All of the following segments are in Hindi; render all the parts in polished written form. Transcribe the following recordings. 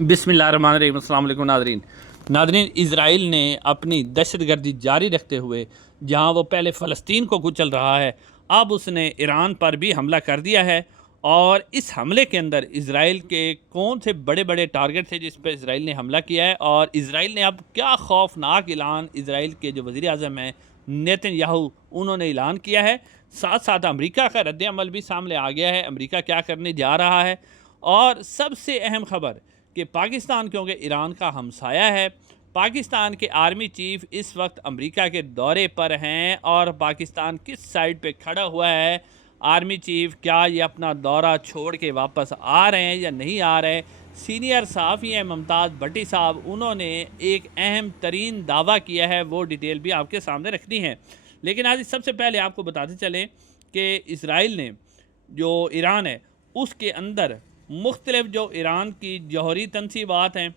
बिस्मिल्लाहिर्रहमानिर्रहीम। अस्सलाम वालेकुम नादरीन, इज़राइल ने अपनी दहशतगर्दी जारी रखते हुए जहां वो पहले फ़लस्तीन को कुचल रहा है, अब उसने ईरान पर भी हमला कर दिया है। और इस हमले के अंदर इज़राइल के कौन से बड़े बड़े टारगेट थे जिस पर इज़राइल ने हमला किया है, और इज़राइल ने अब क्या खौफनाक ऐलान इज़राइल के जो वज़ीर आज़म हैं नेतन्याहू उन्होंने ऐलान किया है। साथ साथ अमेरिका का रद्द अमल भी सामने आ गया है, अमेरिका क्या करने जा रहा है। और सबसे अहम खबर कि पाकिस्तान क्योंकि ईरान का हमसाया है, पाकिस्तान के आर्मी चीफ इस वक्त अमेरिका के दौरे पर हैं और पाकिस्तान किस साइड पे खड़ा हुआ है। आर्मी चीफ क्या ये अपना दौरा छोड़ के वापस आ रहे हैं या नहीं आ रहे। सीनियर सहाफ़ी हैं मुमताज़ भट्टी साहब, उन्होंने एक अहम तरीन दावा किया है, वो डिटेल भी आपके सामने रखनी है। लेकिन आज सबसे पहले आपको बताते चलें कि इज़राइल ने जो ईरान है उसके अंदर मुख्तलिफ जो ईरान की जौहरी तनसीबात हैं,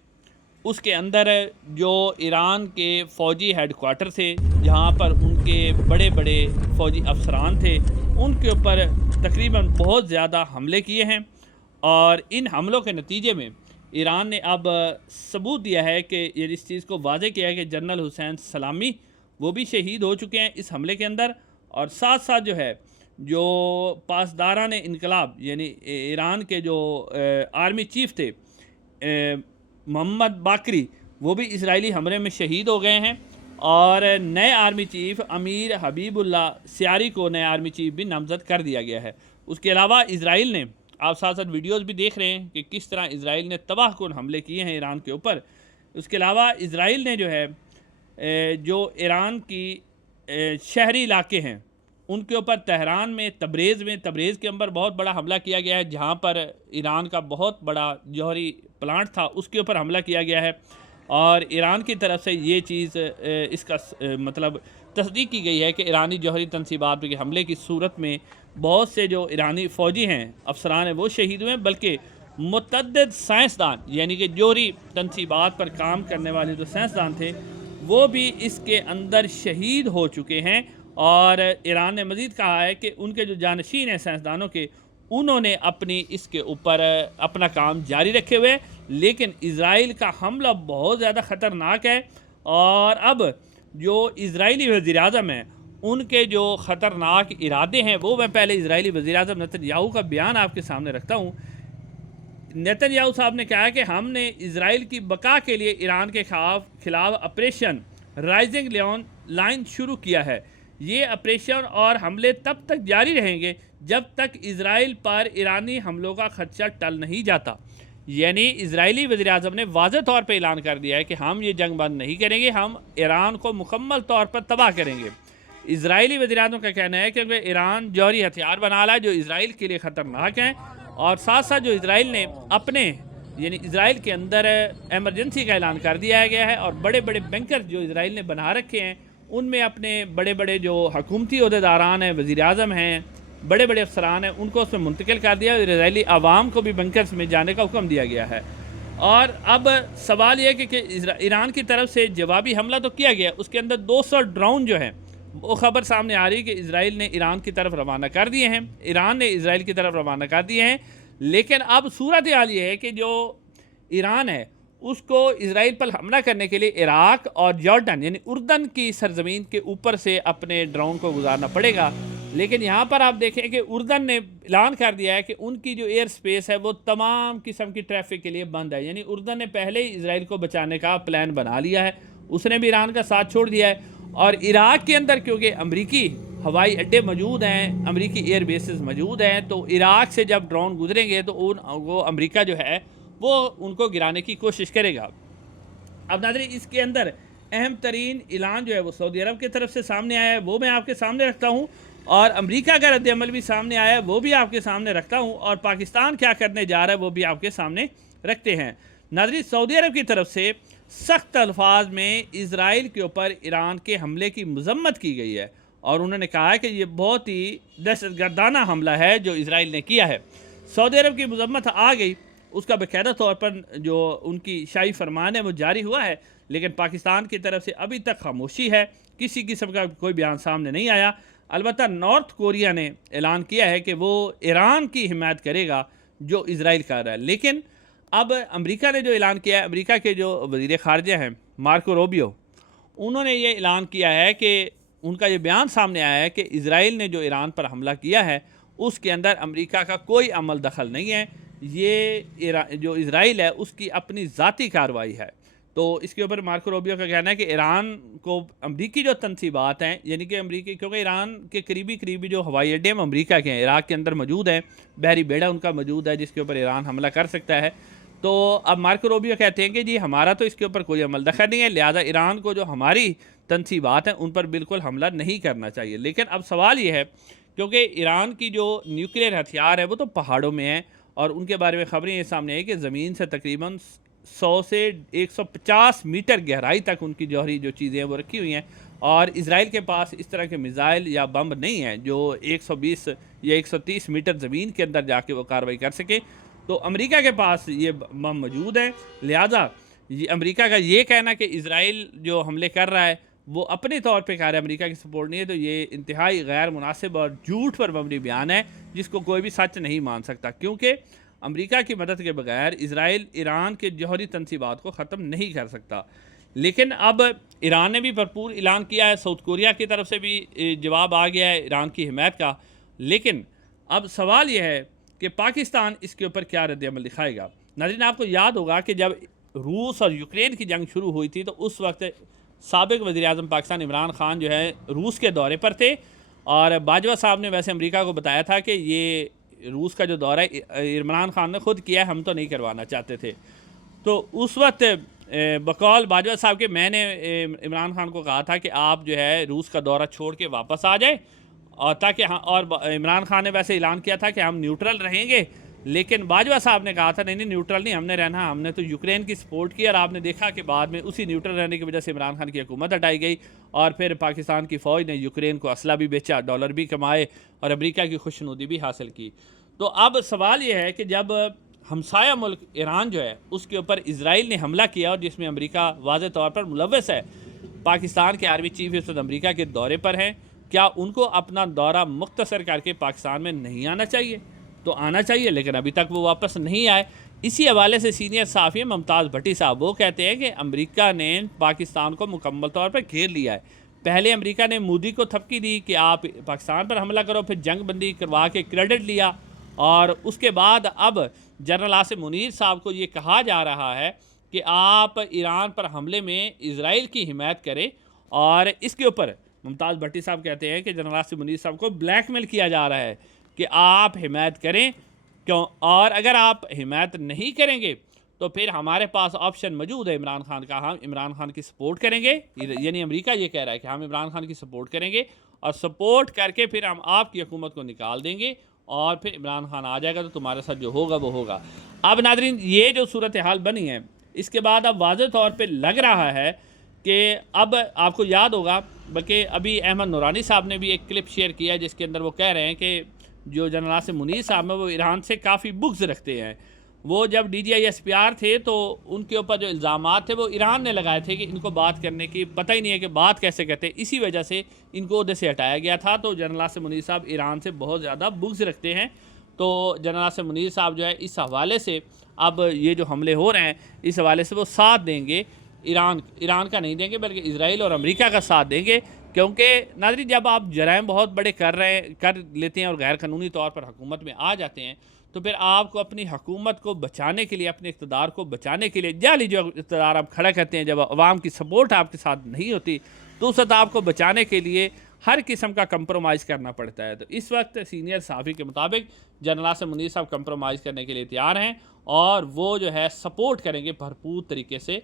उसके अंदर जो ईरान के फ़ौजी हेड क्वार्टर थे जहाँ पर उनके बड़े बड़े फ़ौजी अफसरान थे, उनके ऊपर तकरीबन बहुत ज़्यादा हमले किए हैं। और इन हमलों के नतीजे में ईरान ने अब सबूत दिया है कि ये इस चीज़ को वाज़े किया है कि जनरल हुसैन सलामी वो भी शहीद हो चुके हैं इस हमले के अंदर। और साथ साथ जो है जो पासदारान इनकलाब यानी ईरान के जो आर्मी चीफ थे मोहम्मद बाकरी, वो भी इजरायली हमले में शहीद हो गए हैं। और नए आर्मी चीफ अमीर हबीबुल्ला सियारी को नए आर्मी चीफ भी नामज़द कर दिया गया है। उसके अलावा इजराइल ने, आप साथ साथ वीडियोज़ भी देख रहे हैं कि किस तरह इजराइल ने तबाहकुन हमले किए हैं ईरान के ऊपर। उसके अलावा इजराइल ने जो है जो ईरान की शहरी इलाके हैं उनके ऊपर तेहरान में, तब्रेज़ के अंदर बहुत बड़ा हमला किया गया है, जहाँ पर ईरान का बहुत बड़ा जौहरी प्लांट था उसके ऊपर हमला किया गया है। और ईरान की तरफ से ये चीज़ इसका मतलब तस्दीक की गई है कि ईरानी जौहरी तनसीबात के हमले की सूरत में बहुत से जो ईरानी फ़ौजी हैं, अफसरान हैं, वो शहीद हुए, बल्कि मुतअद्दिद साइंसदान यानी कि जौहरी तनसीबात पर काम करने वाले जो साइंसदान थे वो भी इसके अंदर शहीद हो चुके हैं। और ईरान ने मज़ीद कहा है कि उनके जो जानशीन हैं साइंसदानों के, उन्होंने अपनी इसके ऊपर अपना काम जारी रखे हुए। लेकिन इज़राइल का हमला बहुत ज़्यादा ख़तरनाक है। और अब जो इज़राइली वज़ीर आज़म हैं उनके जो ख़तरनाक इरादे हैं, वो मैं पहले इज़राइली वज़ीर आज़म नेतन्याहू का बयान आपके सामने रखता हूँ। नेतन्याहू साहब ने कहा कि हमने इज़राइल की बका के लिए ईरान के खिलाफ ऑपरेशन राइजिंग लाइन शुरू किया है। ये ऑपरेशन और हमले तब तक जारी रहेंगे जब तक इज़राइल पर ईरानी हमलों का खदशा टल नहीं जाता। यानी इज़राइली वज़ीर आज़म ने वाज़ेह तौर पर ऐलान कर दिया है कि हम ये जंग बंद नहीं करेंगे, हम ईरान को मुकम्मल तौर पर तबाह करेंगे। इज़राइली वज़ीर आज़म का कहना है कि ईरान जौहरी हथियार बना रहा है जो इज़राइल के लिए ख़तरनाक हैं। और साथ साथ जो इज़राइल ने अपने यानी इज़राइल के अंदर एमरजेंसी का ऐलान कर दिया गया है, और बड़े बड़े बैंकर जो इज़राइल ने बना रखे हैं उनमें अपने बड़े बड़े जो हुकूमती अहदेदारान हैं, वज़ीर आज़म हैं, बड़े बड़े अफसरान हैं, उनको उसमें मुंतकिल कर दिया। इज़राइली आवाम को भी बंकर्स में जाने का हुक्म दिया गया है। और अब सवाल यह है कि ईरान की तरफ से जवाबी हमला तो किया गया, उसके अंदर 200 ड्रोन जो हैं वो ख़बर सामने आ रही है कि इज़राइल ने ईरान की तरफ रवाना कर दिए हैं, ईरान ने इज़राइल की तरफ रवाना कर दिए हैं। लेकिन अब सूरत हाल ये है कि जो ईरान है उसको इज़राइल पर हमला करने के लिए इराक़ और जॉर्डन यानी उर्दन की सरजमीन के ऊपर से अपने ड्रोन को गुजारना पड़ेगा। लेकिन यहाँ पर आप देखें कि उर्दन ने ऐलान कर दिया है कि उनकी जो एयर स्पेस है वो तमाम किस्म की ट्रैफिक के लिए बंद है। यानी उर्दन ने पहले ही इज़राइल को बचाने का प्लान बना लिया है, उसने भी ईरान का साथ छोड़ दिया है। और इराक़ के अंदर क्योंकि अमरीकी हवाई अड्डे मौजूद हैं, अमरीकी एयर बेसेस मौजूद हैं, तो इराक़ से जब ड्रोन गुजरेंगे तो वो अमरीका जो है वो उनको गिराने की कोशिश करेगा। अब नाज़रीन, इसके अंदर अहम तरीन ऐलान जो है वो सऊदी अरब की तरफ से सामने आया है, वो मैं आपके सामने रखता हूँ। और अमेरिका का रद्द अमल भी सामने आया है, वो भी आपके सामने रखता हूँ। और पाकिस्तान क्या करने जा रहा है वो भी आपके सामने रखते हैं। नाज़रीन, सऊदी अरब की तरफ से सख्त अल्फाज में इज़राइल के ऊपर ईरान के हमले की मजम्मत की गई है, और उन्होंने कहा है कि ये बहुत ही दहशतगर्दाना हमला है जो इज़राइल ने किया है। सऊदी अरब की मजम्मत आ गई, उसका बाकायदा तौर पर जो उनकी शाही फरमान है वो जारी हुआ है। लेकिन पाकिस्तान की तरफ से अभी तक खामोशी है, किसी किस्म का कोई बयान सामने नहीं आया। अलबत्ता नॉर्थ कोरिया ने ऐलान किया है कि वो ईरान की हिमायत करेगा जो इज़राइल कर रहा है। लेकिन अब अमेरिका ने जो ऐलान किया है, अमेरिका के जो वज़ीर ख़ारजा हैं मार्को रूबियो, उन्होंने ये ऐलान किया है कि उनका ये बयान सामने आया है कि इज़राइल ने जो ईरान पर हमला किया है उसके अंदर अमेरिका का कोई अमल दखल नहीं है, ये जो इज़राइल है उसकी अपनी ज़ाती कार्रवाई है। तो इसके ऊपर मार्को रूबियो का कहना है कि ईरान को अमरीकी जो तनसीबात हैं, यानी कि अमरीकी, क्योंकि ईरान के करीबी जो हवाई अड्डे में अमरीका के हैं, इराक़ के अंदर मौजूद हैं, बहरी बेड़ा उनका मौजूद है जिसके ऊपर ईरान हमला कर सकता है। तो अब मार्को रूबियो कहते हैं कि जी हमारा तो इसके ऊपर कोई अमल दखल नहीं है, लिहाजा ईरान को जो हमारी तनसीबात हैं उन पर बिल्कुल हमला नहीं करना चाहिए। लेकिन अब सवाल ये है, क्योंकि ईरान की जो न्यूक्लियर हथियार है वो तो पहाड़ों में है और उनके बारे में ख़बरें ये सामने आई कि ज़मीन से तकरीबन 100 से 150 मीटर गहराई तक उनकी जौहरी जो चीज़ें हैं वो रखी हुई हैं, और इज़राइल के पास इस तरह के मिज़ाइल या बम नहीं है जो 120 या 130 मीटर ज़मीन के अंदर जाके वो कार्रवाई कर सके। तो अमेरिका के पास ये बम मौजूद है, लिहाजा ये अमेरिका का ये कहना कि इज़राइल जो हमले कर रहा है वो अपने तौर पे कह रहा है, अमेरिका की सपोर्ट नहीं है, तो ये इंतहाई गैर मुनासिब और झूठ पर मबनी बयान है जिसको कोई भी सच नहीं मान सकता, क्योंकि अमेरिका की मदद के बगैर इज़राइल ईरान के जौहरी तनसीबात को ख़त्म नहीं कर सकता। लेकिन अब ईरान ने भी भरपूर ऐलान किया है, साउथ कोरिया की तरफ से भी जवाब आ गया है ईरान की हिमायत का। लेकिन अब सवाल यह है कि पाकिस्तान इसके ऊपर क्या रद्द-ए-अमल दिखाएगा। नाज़रीन, आपको याद होगा कि जब रूस और यूक्रेन की जंग शुरू हुई थी तो उस वक्त साबिक़ वज़ीर-ए-आज़म पाकिस्तान इमरान ख़ान जो है रूस के दौरे पर थे, और बाजवा साहब ने वैसे अमेरिका को बताया था कि ये रूस का जो दौरा इमरान ख़ान ने ख़ुद किया है, हम तो नहीं करवाना चाहते थे। तो उस वक्त बकौल बाजवा साहब के मैंने इमरान ख़ान को कहा था कि आप जो है रूस का दौरा छोड़ के वापस आ जाए, और ताकि और इमरान ख़ान ने वैसे ऐलान किया था कि हम न्यूट्रल रहेंगे, लेकिन बाजवा साहब ने कहा था नहीं न्यूट्रल नहीं हमने रहना, हमने तो यूक्रेन की सपोर्ट की। और आपने देखा कि बाद में उसी न्यूट्रल रहने की वजह से इमरान खान की हुकूमत हटाई गई, और फिर पाकिस्तान की फ़ौज ने यूक्रेन को असला भी बेचा, डॉलर भी कमाए और अमेरिका की खुशनुदी भी हासिल की। तो अब सवाल ये है कि जब हमसाया मुल्क ईरान जो है उसके ऊपर इज़राइल ने हमला किया और जिसमें अमेरिका वाज़े तौर पर मुलव्वस है, पाकिस्तान के आर्मी चीफ इस वक्त अमेरिका के दौरे पर हैं, क्या उनको अपना दौरा मुख्तसर करके पाकिस्तान में नहीं आना चाहिए? तो आना चाहिए, लेकिन अभी तक वो वापस नहीं आए। इसी हवाले से सीनियर सहाफ़ी मुमताज़ भट्टी साहब वो कहते हैं कि अमेरिका ने पाकिस्तान को मुकम्मल तौर पर घेर लिया है। पहले अमेरिका ने मोदी को थपकी दी कि आप पाकिस्तान पर हमला करो, फिर जंग बंदी करवा के क्रेडिट लिया, और उसके बाद अब जनरल आसिम मुनीर साहब को ये कहा जा रहा है कि आप ईरान पर हमले में इज़राइल की हिमायत करें। और इसके ऊपर मुमताज़ भट्टी साहब कहते हैं कि जनरल आसिम मुनीर साहब को ब्लैकमेल किया जा रहा है कि आप हिमायत करें, क्यों, और अगर आप हिमायत नहीं करेंगे तो फिर हमारे पास ऑप्शन मौजूद है इमरान खान का, हम इमरान खान की सपोर्ट करेंगे, यानी अमेरिका ये कह रहा है कि हम इमरान खान की सपोर्ट करेंगे और सपोर्ट करके फिर हम आपकी हुकूमत को निकाल देंगे और फिर इमरान खान आ जाएगा तो तुम्हारे साथ जो होगा वो होगा। अब नाज़रीन, ये जो सूरत हाल बनी है इसके बाद अब वाज़े तौर पर लग रहा है कि अब आपको याद होगा, बल्कि अभी अहमद नूरानी साहब ने भी एक क्लिप शेयर किया है जिसके अंदर वो कह रहे हैं कि जो जनरल आसिम मुनीर साहब हैं वो ईरान से काफ़ी बुग़्ज़ रखते हैं। वो जब DGISPR थे तो उनके ऊपर जो इल्ज़ामात थे वो ईरान ने लगाए थे कि इनको बात करने की पता ही नहीं है कि बात कैसे करते हैं, इसी वजह से इनको उहदे से हटाया गया था। तो जनरल आसिम मुनीर साहब ईरान से बहुत ज़्यादा बुग़्ज़ रखते हैं। तो जनरल आसिम मुनीर साहब जो है इस हवाले से अब ये जो हमले हो रहे हैं इस हवाले से वो साथ देंगे, ईरान का नहीं देंगे बल्कि इज़राइल और अमेरिका का साथ देंगे, क्योंकि नाज़रीन जब आप जराइम बहुत बड़े कर लेते हैं और गैर कानूनी तौर पर हुकूमत में आ जाते हैं तो फिर आपको अपनी हुकूमत को बचाने के लिए, अपने इक़्तिदार को बचाने के लिए, जाली जो इक़्तिदार आप खड़ा करते हैं, जब अवाम की सपोर्ट आपके साथ नहीं होती तो उस वक्त आपको बचाने के लिए हर किस्म का कंप्रोमाइज़ करना पड़ता है। तो इस वक्त सीनियर सहाफ़ी के मुताबिक जनरल आसिम मुनीर साहब कंप्रोमाइज़ करने के लिए तैयार हैं और वो जो है सपोर्ट करेंगे भरपूर तरीके से।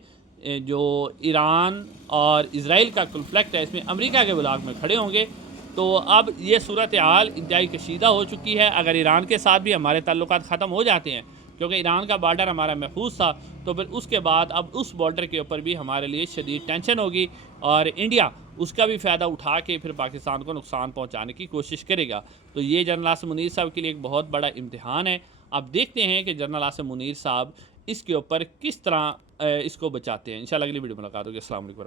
जो ईरान और इज़राइल का कॉन्फ्लिक्ट है इसमें अमेरिका के ब्लॉक में खड़े होंगे। तो अब ये सूरत हाल इंतहाई कशीदा हो चुकी है। अगर ईरान के साथ भी हमारे ताल्लुकात ख़त्म हो जाते हैं, क्योंकि ईरान का बॉर्डर हमारा महफूज था, तो फिर उसके बाद अब उस बॉर्डर के ऊपर भी हमारे लिए शदीद टेंशन होगी और इंडिया उसका भी फ़ायदा उठा के फिर पाकिस्तान को नुकसान पहुँचाने की कोशिश करेगा। तो ये जनरल आसिम मुनीर साहब के लिए एक बहुत बड़ा इम्तिहान है। अब देखते हैं कि जनरल आसिम मुनीर साहब इसके ऊपर किस तरह इसको बचाते हैं। इंशाल्लाह अगली वीडियो मुलाकात होगी। अस्सलाम वालेकुम।